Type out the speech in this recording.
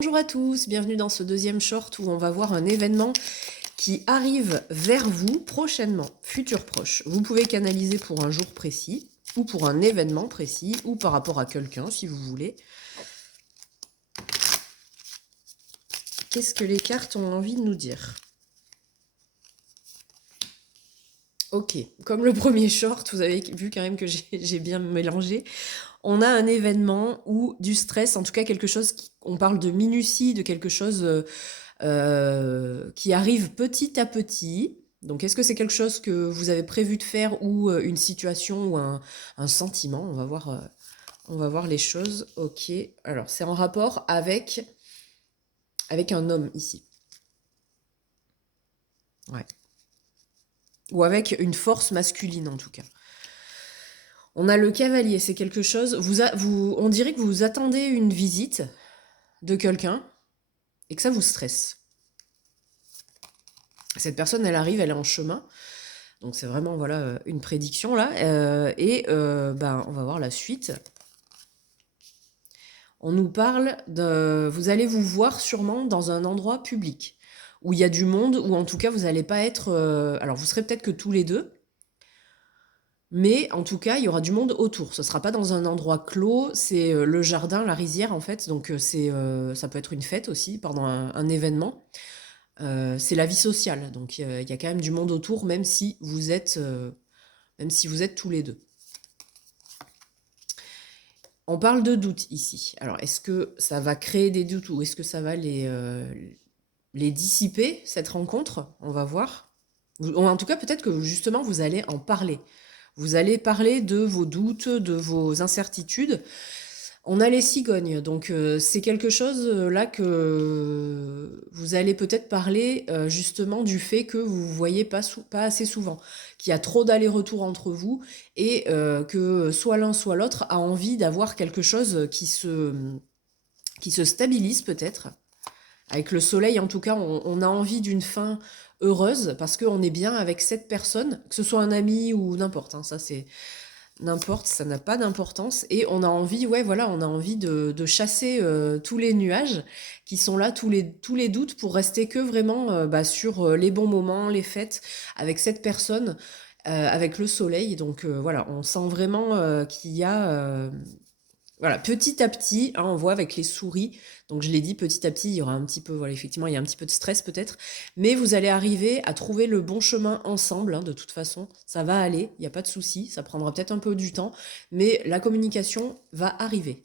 Bonjour à tous, bienvenue dans ce deuxième short où on va voir un événement qui arrive vers vous prochainement, futur proche. Vous pouvez canaliser pour un jour précis, ou pour un événement précis, ou par rapport à quelqu'un si vous voulez. Qu'est-ce que les cartes ont envie de nous dire? Ok, comme le premier short, vous avez vu quand même que j'ai bien mélangé. On a un événement ou du stress, en tout cas quelque chose, on parle de minutie, de quelque chose qui arrive petit à petit. Donc, est-ce que c'est quelque chose que vous avez prévu de faire ou une situation ou un sentiment? On va voir les choses. Ok. Alors, c'est en rapport avec un homme ici. Ouais. Ou avec une force masculine en tout cas. On a le cavalier, c'est quelque chose. On dirait que vous attendez une visite de quelqu'un et que ça vous stresse. Cette personne, elle arrive, elle est en chemin. Donc c'est vraiment voilà une prédiction là. Ben, on va voir la suite. On nous parle de... Vous allez vous voir sûrement dans un endroit public, où il y a du monde, ou en tout cas vous n'allez pas être... alors vous serez peut-être que tous les deux, mais en tout cas il y aura du monde autour. Ce ne sera pas dans un endroit clos, c'est le jardin, la rizière en fait. Donc ça peut être une fête aussi, pendant un événement. C'est la vie sociale, donc il y a quand même du monde autour, même si vous êtes tous les deux. On parle de doutes ici. Alors, est-ce que ça va créer des doutes ou est-ce que ça va les dissiper, cette rencontre? On va voir. En tout cas, peut-être que justement, vous allez en parler. Vous allez parler de vos doutes, de vos incertitudes. On a les cigognes, donc c'est quelque chose là que vous allez peut-être parler justement du fait que vous ne voyez pas assez souvent, qu'il y a trop d'allers-retours entre vous et que soit l'un soit l'autre a envie d'avoir quelque chose qui se stabilise peut-être. Avec le soleil, en tout cas, on a envie d'une fin heureuse parce qu'on est bien avec cette personne, que ce soit un ami ou n'importe, hein, ça c'est n'importe, ça n'a pas d'importance. Et on a envie, ouais, voilà, on a envie de chasser tous les nuages qui sont là, tous les doutes, pour rester que vraiment sur les bons moments, les fêtes, avec cette personne, avec le soleil. Donc voilà, on sent vraiment qu'il y a... voilà, petit à petit, hein, on voit avec les souris, donc je l'ai dit, petit à petit, il y aura un petit peu, voilà, effectivement, il y a un petit peu de stress peut-être, mais vous allez arriver à trouver le bon chemin ensemble, hein, de toute façon, ça va aller, il n'y a pas de souci, ça prendra peut-être un peu du temps, mais la communication va arriver.